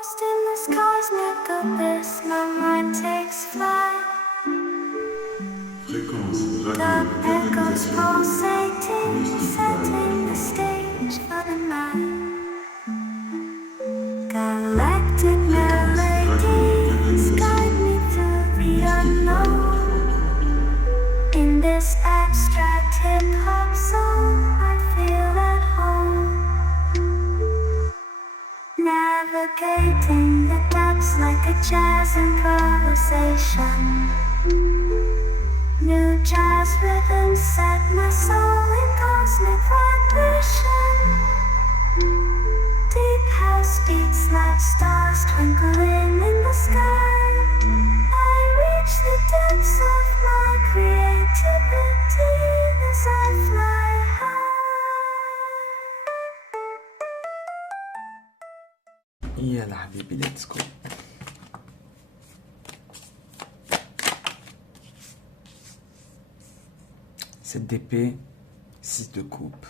Lost in this cosmic abyss, my mind takes flight. Fréquence The radio echoes canalisation pulsating, setting the mystique. stage for the night. Galactic Fréquence radio melodies guide canalisation me through the mystique unknown. In this abstract hip-hop song, I feel at home. Navigating the depths like a jazz improvisation. New jazz rhythms set my soul in cosmic vibration. Deep house beats like stars twinkling in the sky. I reach the depths of my creativity as I fly high. يلا حبيبي ليتس جو. Cette d'épée, 6 de coupe.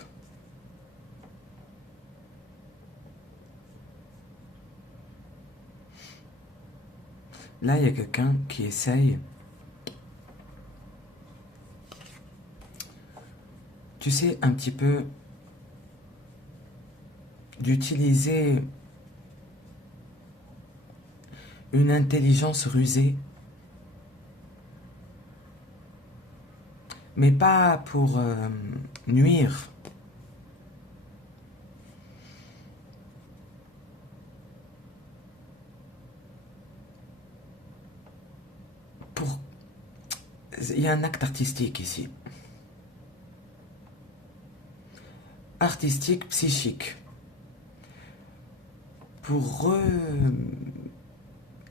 Là, il y a quelqu'un qui essaye, tu sais, un petit peu d'utiliser une intelligence rusée, mais pas pour nuire. Il y a un acte artistique ici. Artistique, psychique. Pour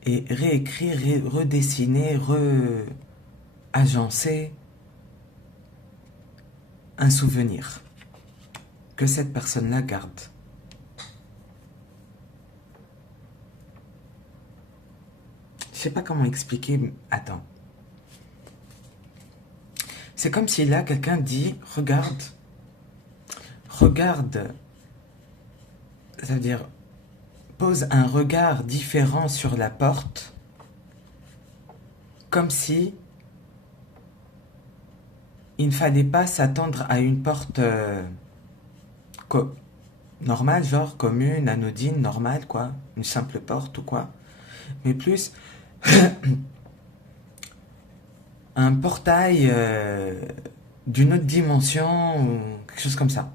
réécrire, redessiner, agencer un souvenir que cette personne-là garde. Je sais pas comment expliquer. Attends. C'est comme si là, quelqu'un dit, regarde, ça veut dire, pose un regard différent sur la porte, comme si il ne fallait pas s'attendre à une porte normale, genre commune, anodine, normale, quoi, une simple porte ou quoi, mais plus un portail d'une autre dimension ou quelque chose comme ça.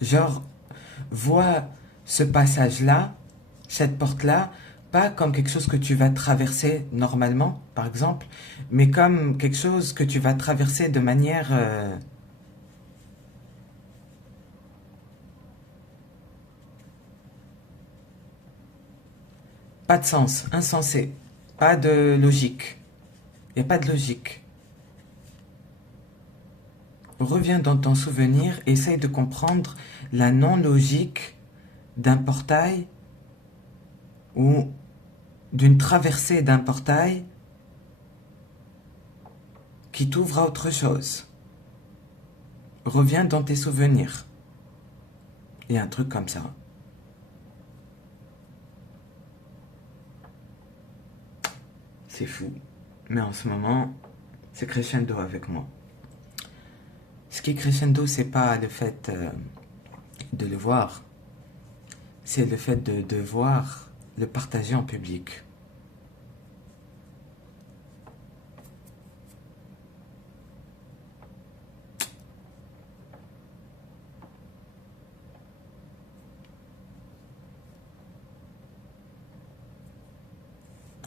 Genre, vois ce passage-là, cette porte-là, pas comme quelque chose que tu vas traverser normalement, par exemple, mais comme quelque chose que tu vas traverser de manière pas de sens, insensé, pas de logique. Il n'y a pas de logique. Reviens dans ton souvenir, essaye de comprendre la non-logique d'un portail ou d'une traversée d'un portail qui t'ouvre à autre chose. Reviens dans tes souvenirs. Il y a un truc comme ça. C'est fou. Mais en ce moment, c'est crescendo avec moi. Ce qui est crescendo, c'est pas le fait de le voir. C'est le fait de devoir le partager en public.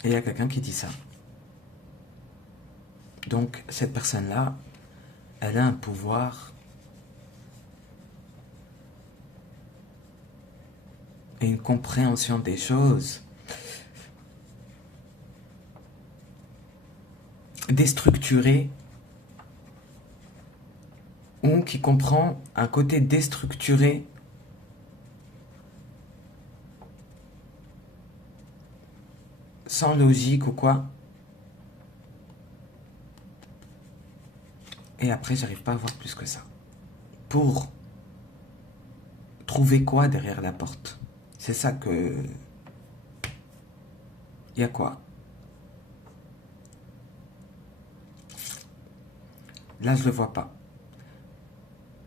Et il y a quelqu'un qui dit ça. Donc, cette personne-là, elle a un pouvoir et une compréhension des choses déstructurée ou qui comprend un côté déstructuré sans logique ou quoi. Et après, j'arrive pas à voir plus que ça. Pour trouver quoi derrière la porte? C'est ça que il y a quoi? Là, je le vois pas.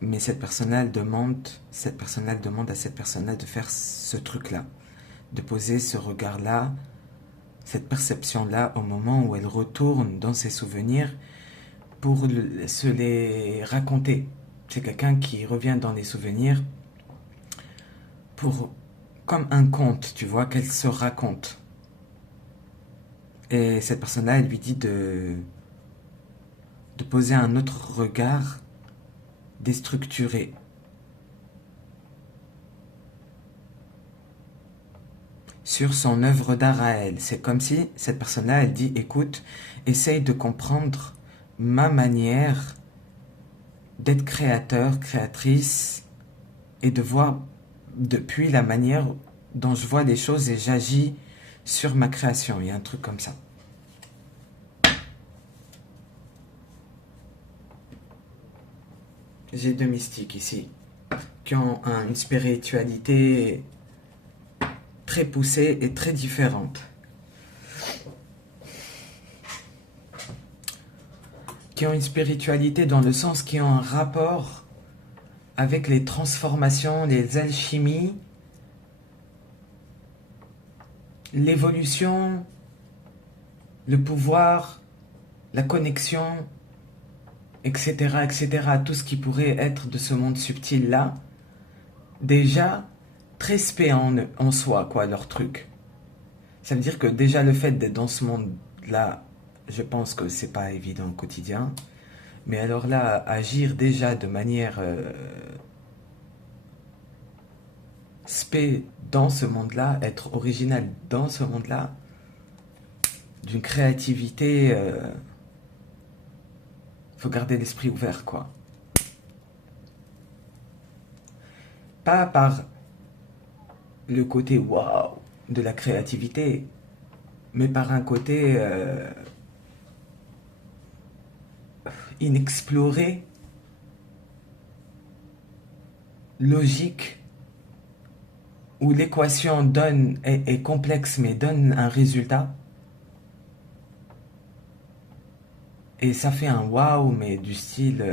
Mais cette personne-là, elle demande à cette personne-là de faire ce truc-là, de poser ce regard-là, cette perception-là au moment où elle retourne dans ses souvenirs pour se les raconter. C'est quelqu'un qui revient dans les souvenirs pour, comme un conte, tu vois, qu'elle se raconte. Et cette personne-là, elle lui dit de poser un autre regard déstructuré. Sur son œuvre d'art à elle. C'est comme si cette personne-là, elle dit, écoute, essaye de comprendre ma manière d'être créateur, créatrice, et de voir depuis la manière dont je vois les choses et j'agis sur ma création. Il y a un truc comme ça. J'ai deux mystiques ici, qui ont une spiritualité très poussée et très différente. Qui ont une spiritualité dans le sens qui ont un rapport avec les transformations, les alchimies, l'évolution, le pouvoir, la connexion, etc., etc., tout ce qui pourrait être de ce monde subtil-là, déjà très spé en soi, quoi, leur truc. Ça veut dire que déjà le fait d'être dans ce monde-là, je pense que c'est pas évident au quotidien. Mais alors là, agir déjà de manière spé dans ce monde-là, être original dans ce monde-là, d'une créativité, faut garder l'esprit ouvert, quoi. Pas par le côté waouh de la créativité, mais par un côté inexploré, logique, où l'équation est complexe mais donne un résultat. Et ça fait un waouh, mais du style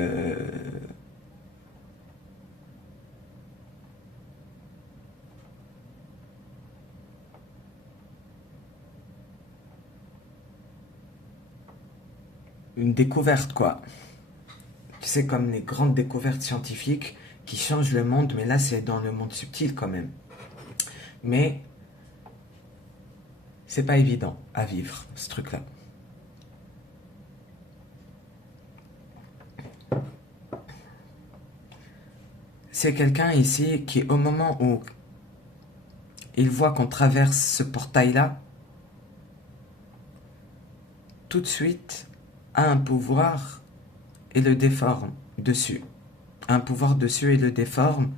une découverte, quoi. Tu sais, comme les grandes découvertes scientifiques qui changent le monde, mais là c'est dans le monde subtil quand même. Mais c'est pas évident à vivre, ce truc-là. C'est quelqu'un ici qui, au moment où il voit qu'on traverse ce portail-là, tout de suite a un pouvoir et le déforme dessus. Un pouvoir dessus et le déforme,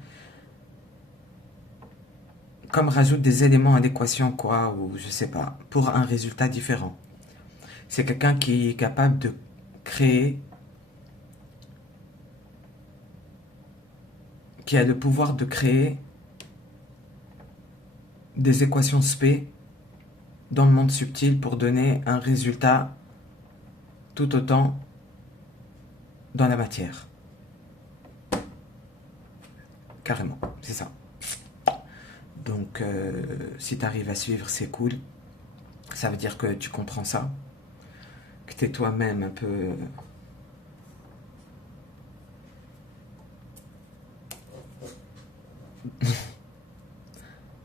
comme rajoute des éléments à l'équation, quoi, ou je sais pas, pour un résultat différent. C'est quelqu'un qui est capable de créer, qui a le pouvoir de créer des équations spé dans le monde subtil pour donner un résultat tout autant dans la matière. Carrément, c'est ça. Donc, si tu arrives à suivre, c'est cool. Ça veut dire que tu comprends ça. Que tu es toi-même un peu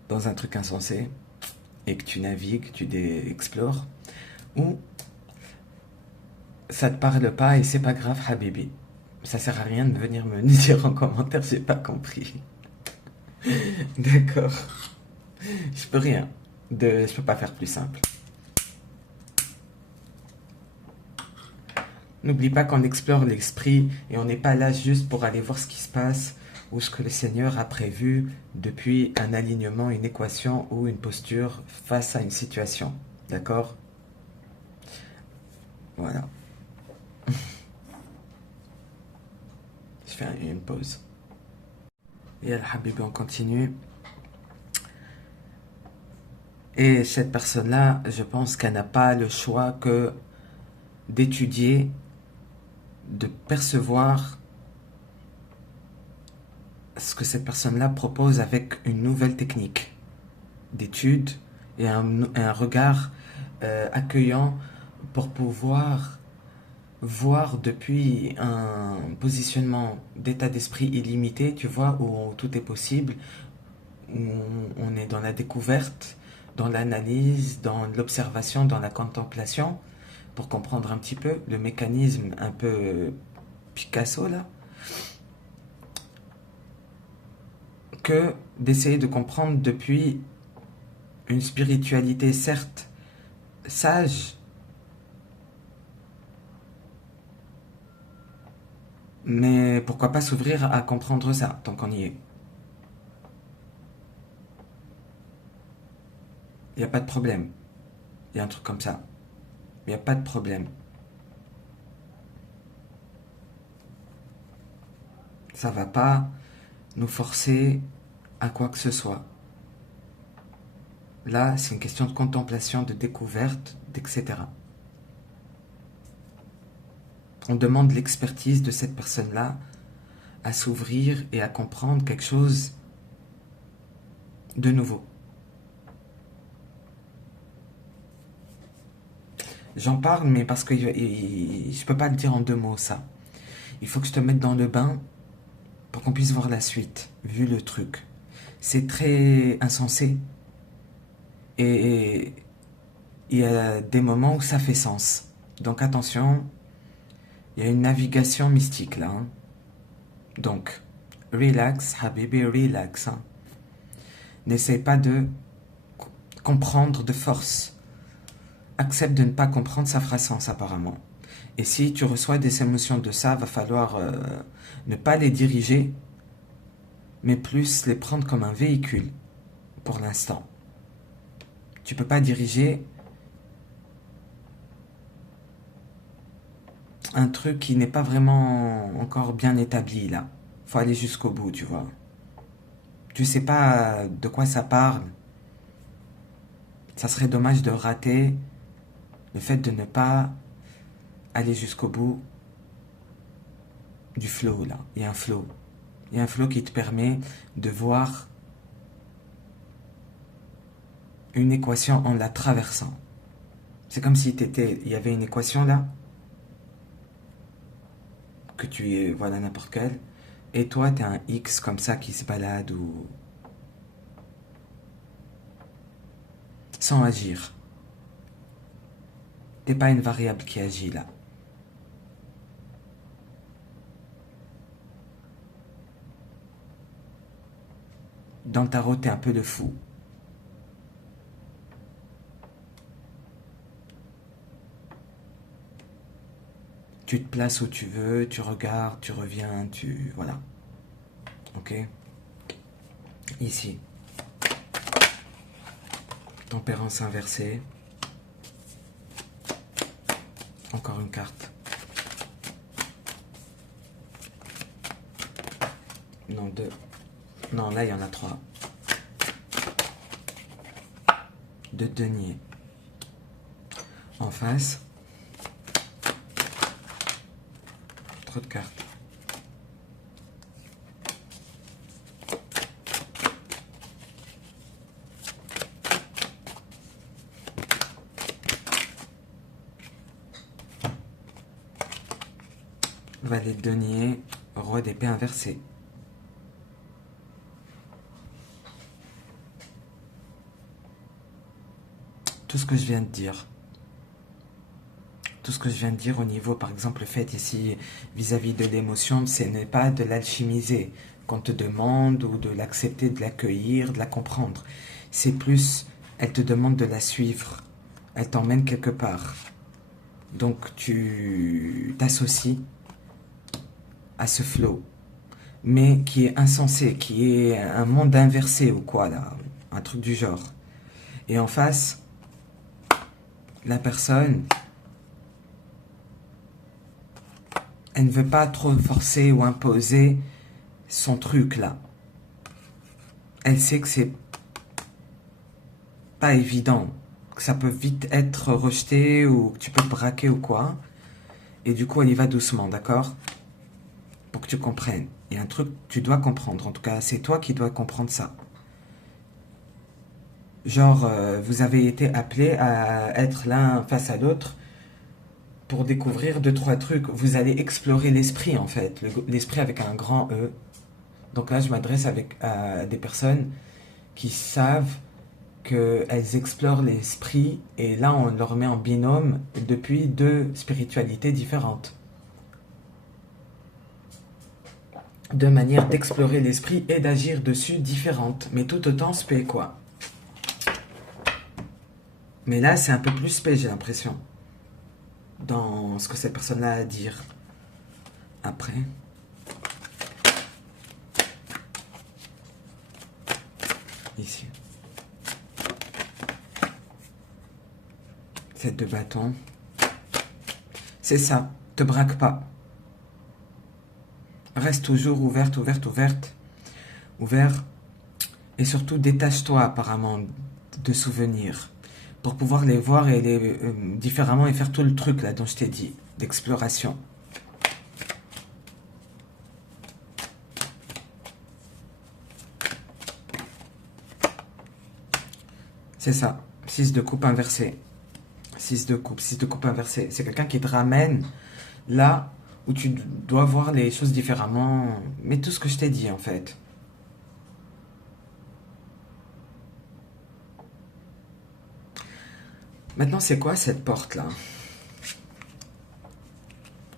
dans un truc insensé et que tu navigues, tu explores. Ou ça te parle pas et c'est pas grave, Habibi. Ça sert à rien de venir me dire en commentaire, j'ai pas compris. D'accord. Je peux rien. Je peux pas faire plus simple. N'oublie pas qu'on explore l'esprit et on n'est pas là juste pour aller voir ce qui se passe ou ce que le Seigneur a prévu depuis un alignement, une équation ou une posture face à une situation. D'accord? Voilà. Je fais une pause. Et Al-Habib, on continue. Et cette personne-là, je pense qu'elle n'a pas le choix que d'étudier, de percevoir ce que cette personne-là propose avec une nouvelle technique d'étude et un regard accueillant pour pouvoir voir depuis un positionnement d'état d'esprit illimité, tu vois, où tout est possible, où on est dans la découverte, dans l'analyse, dans l'observation, dans la contemplation, pour comprendre un petit peu le mécanisme un peu Picasso là, que d'essayer de comprendre depuis une spiritualité certes sage, mais pourquoi pas s'ouvrir à comprendre ça tant qu'on y est. Il n'y a pas de problème. Il y a un truc comme ça. Il n'y a pas de problème. Ça va pas nous forcer à quoi que ce soit. Là, c'est une question de contemplation, de découverte, etc. On demande l'expertise de cette personne-là à s'ouvrir et à comprendre quelque chose de nouveau. J'en parle, mais parce que je peux pas le dire en 2 mots, ça. Il faut que je te mette dans le bain pour qu'on puisse voir la suite, vu le truc. C'est très insensé. Et il y a des moments où ça fait sens. Donc attention, il y a une navigation mystique là. Hein. Donc, relax, habibi, relax. Hein. N'essaie pas de comprendre de force. Accepte de ne pas comprendre, ça fera sens apparemment. Et si tu reçois des émotions de ça, va falloir ne pas les diriger, mais plus les prendre comme un véhicule pour l'instant. Tu peux pas diriger un truc qui n'est pas vraiment encore bien établi là. Faut aller jusqu'au bout, tu vois. Tu sais pas de quoi ça parle. Ça serait dommage de rater le fait de ne pas aller jusqu'au bout du flow là. Il y a un flow. Il y a un flow qui te permet de voir une équation en la traversant. C'est comme si il y avait une équation là, que tu es, voilà, n'importe quelle, et toi tu as un X comme ça qui se balade ou sans agir. T'es pas une variable qui agit là. Dans le tarot, t'es un peu le fou. Tu te places où tu veux, tu regardes, tu reviens, voilà. Ok? Ici. Tempérance inversée. Encore une carte. Non, 2. Non, là, il y en a 3. 2 deniers. En face. Trop de cartes. Valet de denier, roi d'épée inversé. Tout ce que je viens de dire. Tout ce que je viens de dire au niveau, par exemple, le fait ici, vis-à-vis de l'émotion, ce n'est pas de l'alchimiser qu'on te demande ou de l'accepter, de l'accueillir, de la comprendre. C'est plus, elle te demande de la suivre. Elle t'emmène quelque part. Donc tu t'associes à ce flow, mais qui est insensé, qui est un monde inversé ou quoi là, un truc du genre. Et en face, la personne, elle ne veut pas trop forcer ou imposer son truc là. Elle sait que c'est pas évident, que ça peut vite être rejeté ou que tu peux te braquer ou quoi. Et du coup, elle y va doucement, d'accord? Pour que tu comprennes. Il y a un truc que tu dois comprendre. En tout cas, c'est toi qui dois comprendre ça. Genre, vous avez été appelés à être l'un face à l'autre pour découvrir deux, trois trucs. Vous allez explorer l'esprit, en fait. L'esprit avec un grand E. Donc là, je m'adresse à des personnes qui savent qu'elles explorent l'esprit. Et là, on leur met en binôme depuis deux spiritualités différentes. Deux manières d'explorer l'esprit et d'agir dessus différentes. Mais tout autant spé, quoi. Mais là, c'est un peu plus spé, j'ai l'impression. Dans ce que cette personne-là a à dire. Après. Ici. 7 de bâton. C'est ça. Te braque pas. Reste toujours ouverte, ouverte, ouverte. Ouvert. Et surtout, détache-toi apparemment de souvenirs. Pour pouvoir les voir et les différemment et faire tout le truc là dont je t'ai dit. D'exploration. C'est ça. 6 de coupe inversé. 6 de coupe inversé. C'est quelqu'un qui te ramène là où tu dois voir les choses différemment. Mais tout ce que je t'ai dit en fait. Maintenant, c'est quoi cette porte là?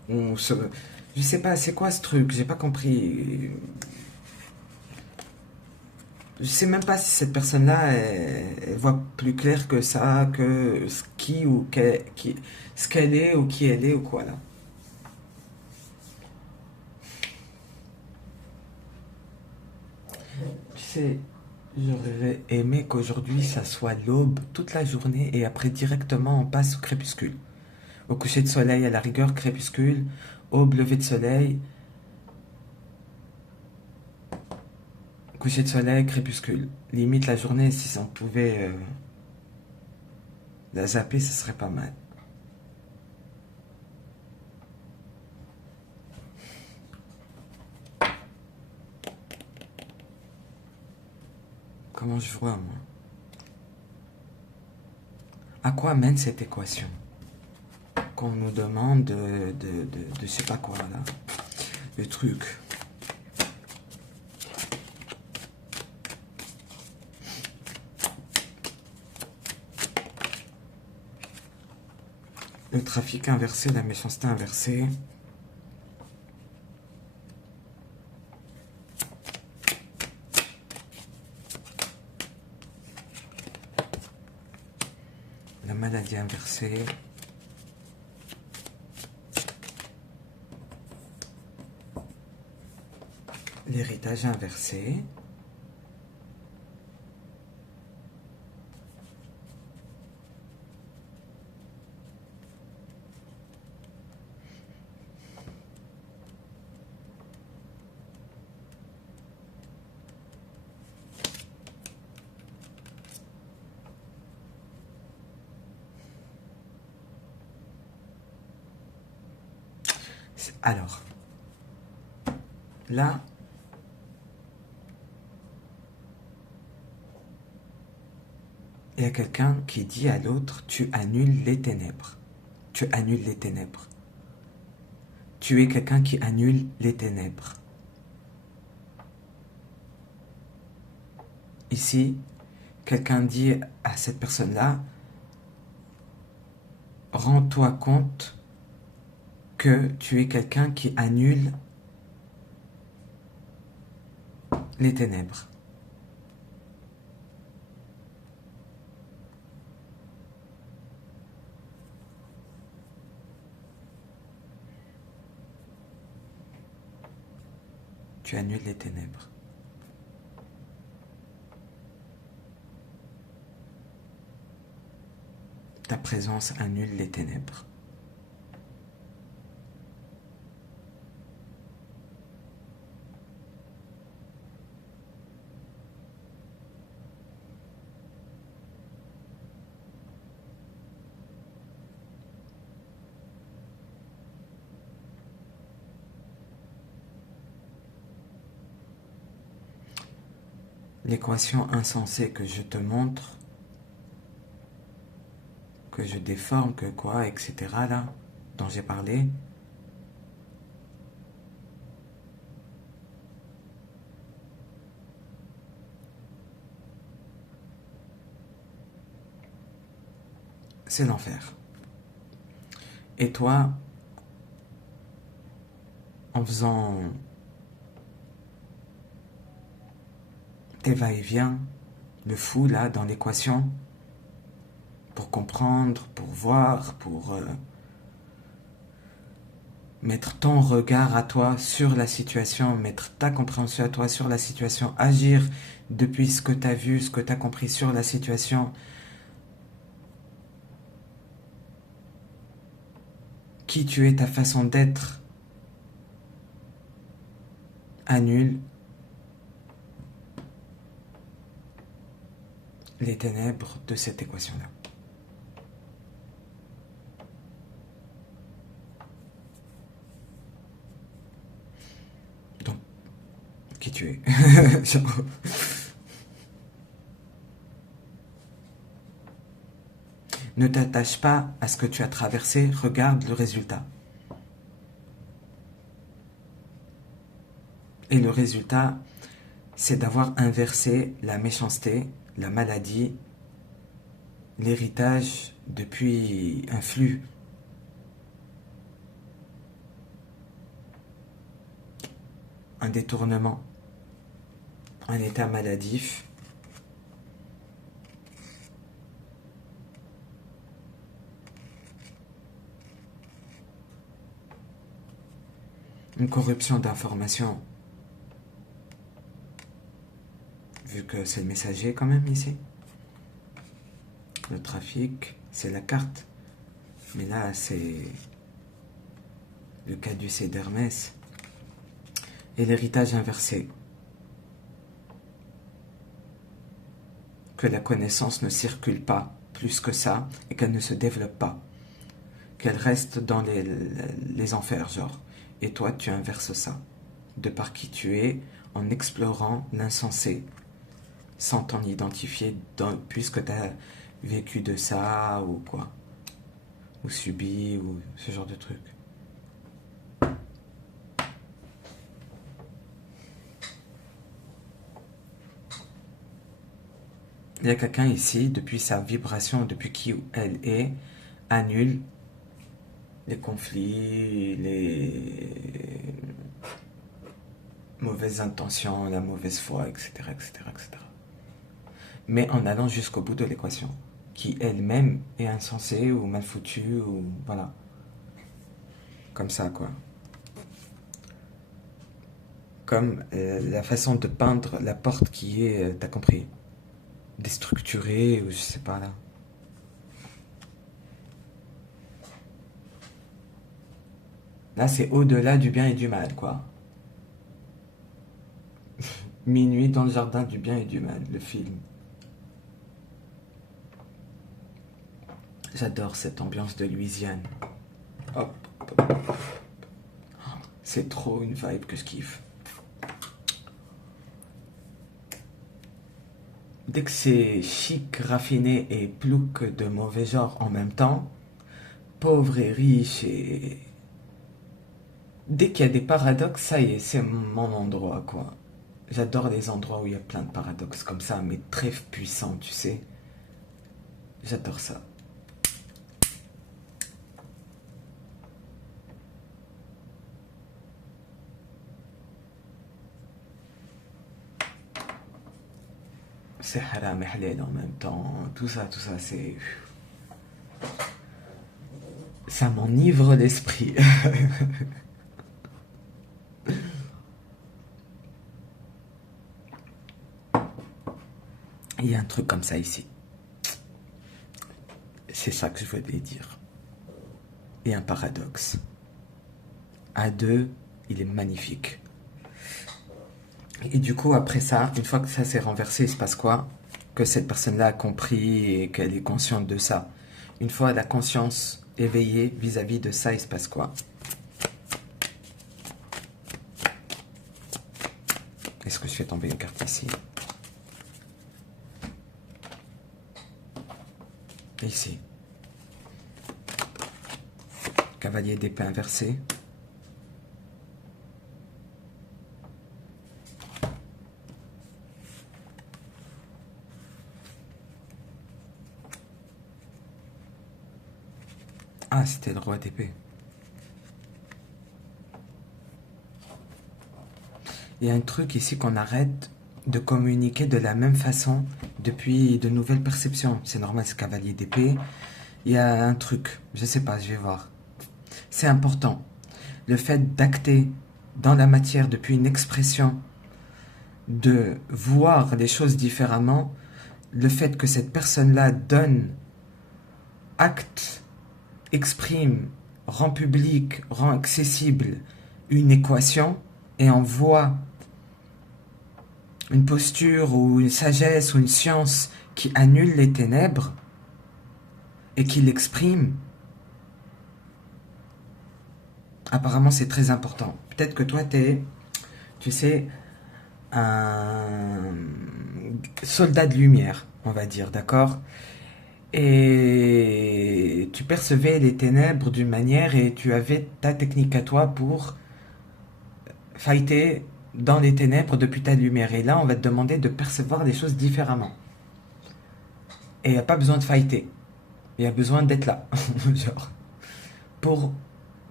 Je sais pas, c'est quoi ce truc? J'ai pas compris. Je sais même pas si cette personne-là, elle voit plus clair que ça, que ce qu'elle est ou qui elle est ou quoi là. Tu sais, j'aurais aimé qu'aujourd'hui ça soit l'aube toute la journée et après directement on passe au crépuscule. Au coucher de soleil, à la rigueur, crépuscule, aube, lever de soleil, coucher de soleil, crépuscule. Limite la journée, si on pouvait la zapper, ce serait pas mal. Comment je vois, moi? À quoi mène cette équation? Qu'on nous demande de je sais pas quoi, là. Le truc. Le trafic inversé, la méchanceté inversée. La maladie inversée. L'héritage inversé. Alors, là, il y a quelqu'un qui dit à l'autre, tu annules les ténèbres. Tu annules les ténèbres. Tu es quelqu'un qui annule les ténèbres. Ici, quelqu'un dit à cette personne-là, rends-toi compte que tu es quelqu'un qui annule les ténèbres. Tu annules les ténèbres. Ta présence annule les ténèbres. l'équation insensée que je te montre, que je déforme, que quoi, etc. là, dont j'ai parlé, c'est l'enfer. Et toi, en faisant tes va-et-vient, le fou là dans l'équation, pour comprendre, pour voir, pour mettre ton regard à toi sur la situation, mettre ta compréhension à toi sur la situation, agir depuis ce que tu as vu, ce que tu as compris sur la situation, qui tu es, ta façon d'être, annule les ténèbres de cette équation-là. Donc, qui tu es. Ne t'attache pas à ce que tu as traversé, regarde le résultat. Et le résultat, c'est d'avoir inversé la méchanceté, la maladie, l'héritage depuis un flux. Un détournement, un état maladif, une corruption d'informations, vu que c'est le messager quand même ici. Le trafic, c'est la carte. Mais là, c'est le caducée d'Hermès. Et l'héritage inversé. Que la connaissance ne circule pas plus que ça et qu'elle ne se développe pas. Qu'elle reste dans les enfers, genre. Et toi, tu inverses ça. De par qui tu es, en explorant l'insensé. Sans t'en identifier, puisque tu as vécu de ça, ou quoi. Ou subi, ou ce genre de truc. Il y a quelqu'un ici, depuis sa vibration, depuis qui elle est, annule les conflits, les mauvaises intentions, la mauvaise foi, etc., etc., etc. Mais en allant jusqu'au bout de l'équation, qui elle-même est insensée ou mal foutue, ou voilà. Comme ça, quoi. Comme la façon de peindre la porte qui est, t'as compris, déstructurée, ou je sais pas là. Là, c'est au-delà du bien et du mal, quoi. Minuit dans le jardin du bien et du mal, le film. J'adore cette ambiance de Louisiane. Hop, hop, hop. C'est trop une vibe que je kiffe. Dès que c'est chic, raffiné et plouc de mauvais genre en même temps, pauvre et riche et... Dès qu'il y a des paradoxes, ça y est, c'est mon endroit, quoi. J'adore les endroits où il y a plein de paradoxes comme ça, mais très puissants, tu sais. J'adore ça. C'est haram et halal en même temps. Tout ça, c'est... Ça m'enivre l'esprit. Il y a un truc comme ça ici. C'est ça que je voulais dire. Et un paradoxe. À deux, il est magnifique. Et du coup, après ça, une fois que ça s'est renversé, il se passe quoi? Que cette personne-là a compris et qu'elle est consciente de ça. Une fois la conscience éveillée vis-à-vis de ça, il se passe quoi? Est-ce que je fais tomber une carte ici? Et ici. Cavalier d'épée inversé. Ah, c'était le roi d'épée. Il y a un truc ici qu'on arrête de communiquer de la même façon depuis de nouvelles perceptions. C'est normal, c'est cavalier d'épée. Il y a un truc, je sais pas, je vais voir. C'est important. Le fait d'acter dans la matière depuis une expression, de voir les choses différemment, le fait que cette personne-là donne, acte, exprime, rend public, rend accessible une équation et envoie une posture ou une sagesse ou une science qui annule les ténèbres et qui l'exprime, apparemment c'est très important. Peut-être que toi tu sais, un soldat de lumière, on va dire, d'accord? Et tu percevais les ténèbres d'une manière et tu avais ta technique à toi pour fighter dans les ténèbres depuis ta lumière. Et là, on va te demander de percevoir les choses différemment. Et il n'y a pas besoin de fighter. Il y a besoin d'être là, genre, pour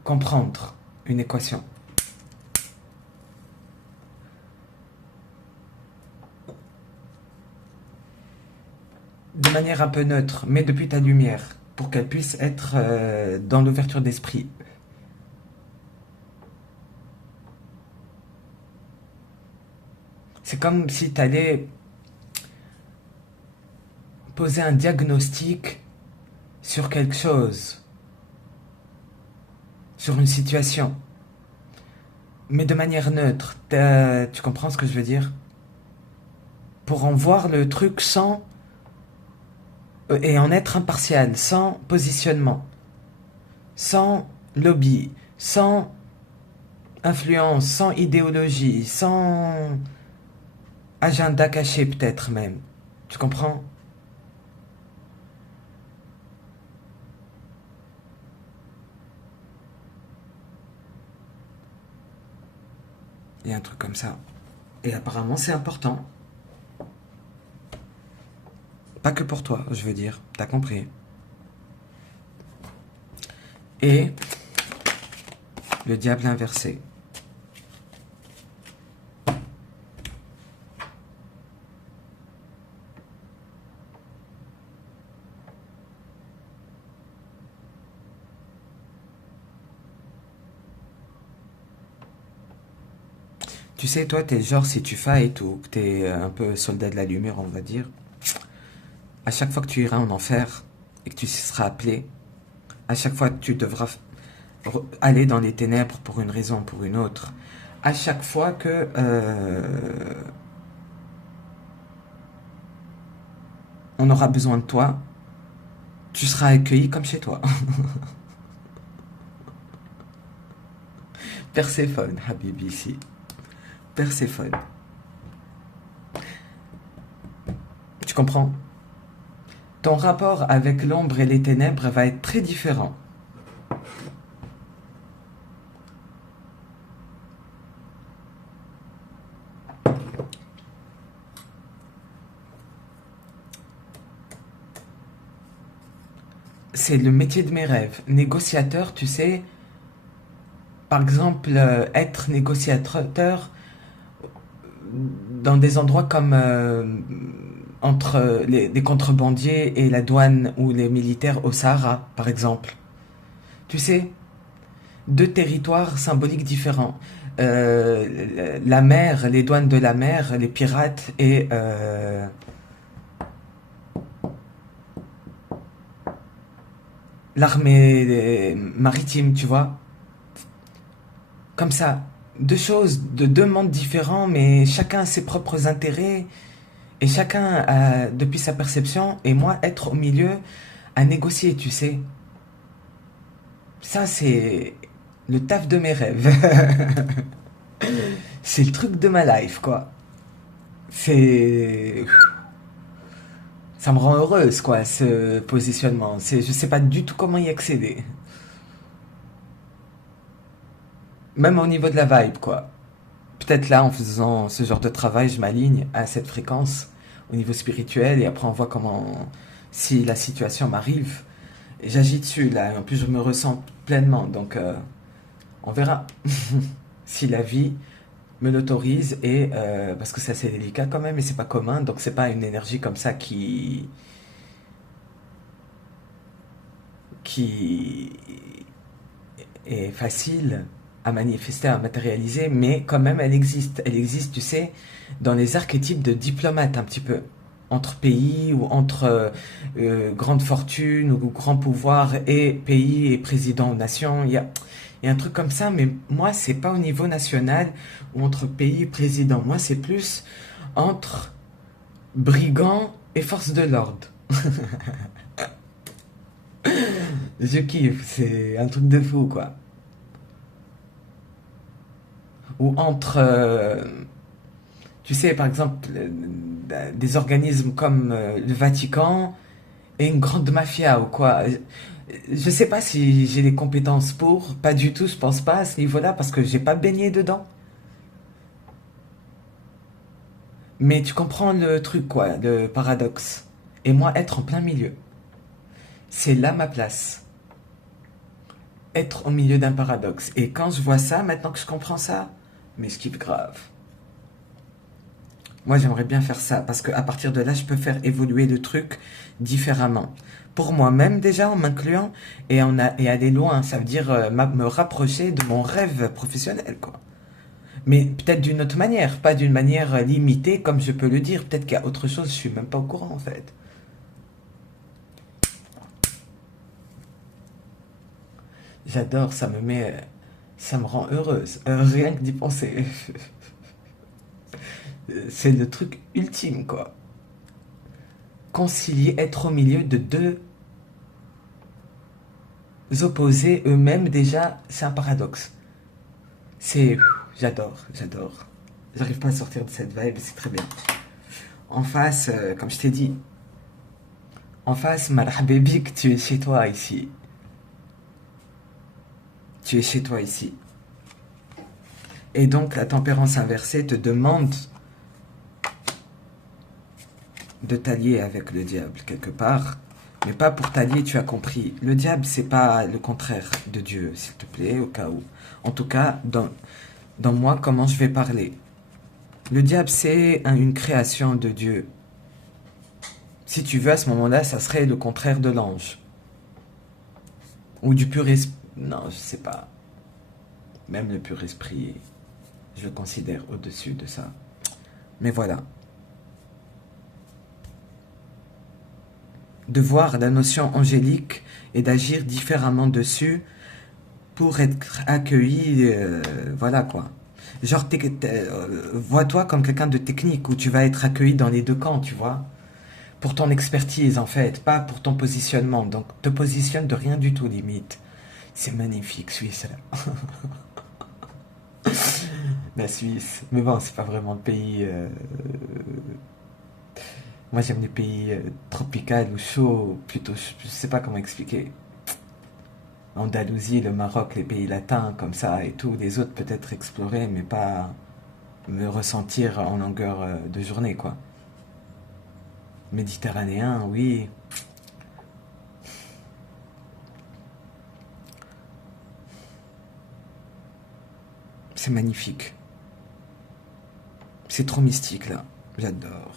comprendre une équation. De manière un peu neutre, mais depuis ta lumière, pour qu'elle puisse être dans l'ouverture d'esprit. C'est comme si tu allais poser un diagnostic sur quelque chose, sur une situation, mais de manière neutre. Tu comprends ce que je veux dire? Pour en voir le truc sans... et en être impartial, sans positionnement, sans lobby, sans influence, sans idéologie, sans agenda caché peut-être même. Tu comprends? Il y a un truc comme ça. Et apparemment c'est important. Pas que pour toi, je veux dire. T'as compris. Et le diable inversé. Tu sais, toi, t'es genre, si tu fight ou que t'es un peu soldat de la lumière, on va dire, à chaque fois que tu iras en enfer et que tu seras appelé, à chaque fois que tu devras aller dans les ténèbres pour une raison ou pour une autre, à chaque fois que on aura besoin de toi, tu seras accueilli comme chez toi. Perséphone, Habibi, ici. Perséphone. Tu comprends? Ton rapport avec l'ombre et les ténèbres va être très différent. C'est le métier de mes rêves. Négociateur, tu sais, par exemple, être négociateur dans des endroits comme entre les contrebandiers et la douane ou les militaires au Sahara, par exemple. Tu sais, deux territoires symboliques différents. La mer, les douanes de la mer, les pirates et l'armée maritime, tu vois. Comme ça, deux choses de deux mondes différents, mais chacun a ses propres intérêts et chacun a, depuis sa perception, et moi être au milieu à négocier, tu sais. Ça, c'est le taf de mes rêves. C'est le truc de ma life, quoi. C'est... Ça me rend heureuse, quoi, ce positionnement. Je sais pas du tout comment y accéder. Même au niveau de la vibe, quoi. Peut-être là, en faisant ce genre de travail, je m'aligne à cette fréquence au niveau spirituel et après on voit comment, si la situation m'arrive, et j'agis dessus là. Et en plus, je me ressens pleinement. Donc, on verra si la vie me l'autorise et parce que c'est assez délicat quand même et c'est pas commun. Donc, c'est pas une énergie comme ça qui est facile à manifester, à matérialiser, mais quand même elle existe. Elle existe, tu sais, dans les archétypes de diplomates un petit peu. Entre pays ou entre grandes fortunes ou grands pouvoirs et pays et présidents ou nations. Il y a un truc comme ça, mais moi, c'est pas au niveau national ou entre pays et présidents. Moi, c'est plus entre brigands et forces de l'ordre. Je kiffe, c'est un truc de fou, quoi. Ou entre, tu sais, par exemple, des organismes comme le Vatican et une grande mafia ou quoi. Je sais pas si j'ai les compétences pour, pas du tout, je pense pas à ce niveau-là parce que j'ai pas baigné dedans. Mais tu comprends le truc, quoi, le paradoxe. Et moi, être en plein milieu, c'est là ma place. Être au milieu d'un paradoxe. Et quand je vois ça, maintenant que je comprends ça, mais je kiffe grave. Moi, j'aimerais bien faire ça parce qu'à partir de là, je peux faire évoluer le truc différemment. Pour moi-même, déjà, en m'incluant et aller loin. Ça veut dire me rapprocher de mon rêve professionnel, quoi. Mais peut-être d'une autre manière, pas d'une manière limitée, comme je peux le dire. Peut-être qu'il y a autre chose, je suis même pas au courant, en fait. J'adore, ça me rend heureuse. Rien que d'y penser. C'est le truc ultime, quoi. Concilier, être au milieu de deux opposés eux-mêmes, déjà, c'est un paradoxe. C'est... J'adore, j'adore. J'arrive pas à sortir de cette vibe, c'est très bien. En face, comme je t'ai dit, en face, Malhabébik, tu es chez toi ici. Tu es chez toi ici. Et donc, la tempérance inversée te demande de t'allier avec le diable quelque part, mais pas pour t'allier, tu as compris. Le diable, c'est pas le contraire de Dieu, s'il te plaît, au cas où. En tout cas, dans moi, comment je vais parler. Le diable, c'est une création de Dieu. Si tu veux, à ce moment-là, ça serait le contraire de l'ange. Ou du pur esprit. Non, je sais pas. Même le pur esprit, je le considère au-dessus de ça. Mais voilà. De voir la notion angélique et d'agir différemment dessus pour être accueilli, voilà quoi. Genre, vois-toi comme quelqu'un de technique où tu vas être accueilli dans les deux camps, tu vois. Pour ton expertise en fait, pas pour ton positionnement. Donc, te positionne de rien du tout limite. C'est magnifique, Suisse là. La Suisse. Mais bon, c'est pas vraiment le pays. Moi, j'aime les pays tropicaux ou chauds, plutôt. Je sais pas comment expliquer. Andalousie, le Maroc, les pays latins, comme ça et tout. Les autres, peut-être explorer, mais pas me ressentir en longueur de journée, quoi. Méditerranéen, oui. C'est magnifique. C'est trop mystique, là. J'adore.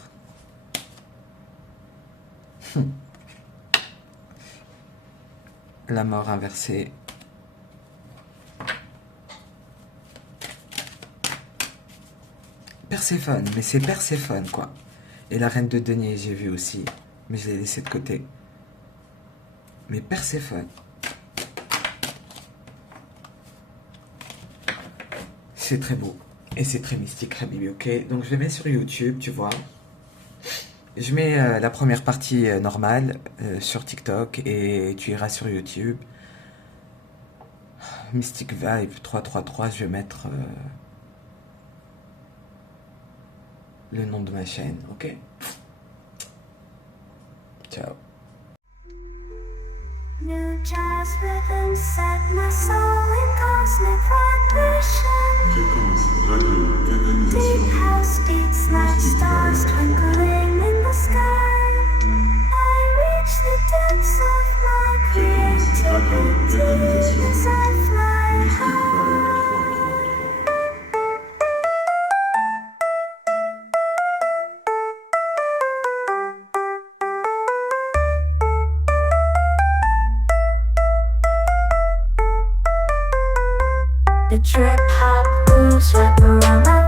La mort inversée. Perséphone, mais c'est Perséphone, quoi. Et la reine de denier, j'ai vu aussi. Mais je l'ai laissé de côté. Mais Perséphone. C'est très beau. Et c'est très mystique, Habibi, ok. Donc je le mets sur YouTube, tu vois. Je mets la première partie normale sur TikTok et tu iras sur YouTube. Mystic Vibe 333, je vais mettre le nom de ma chaîne, ok? Ciao. New jazz rhythms set my soul in cosmic vibration. Fréquence radio Deep canalisation. house beats like stars twinkling in the sky. I reach the depths of my Fréquence radio creativity canalisation. as I fly Mystic high. Vibe 333. The trip hop grooves wrap around my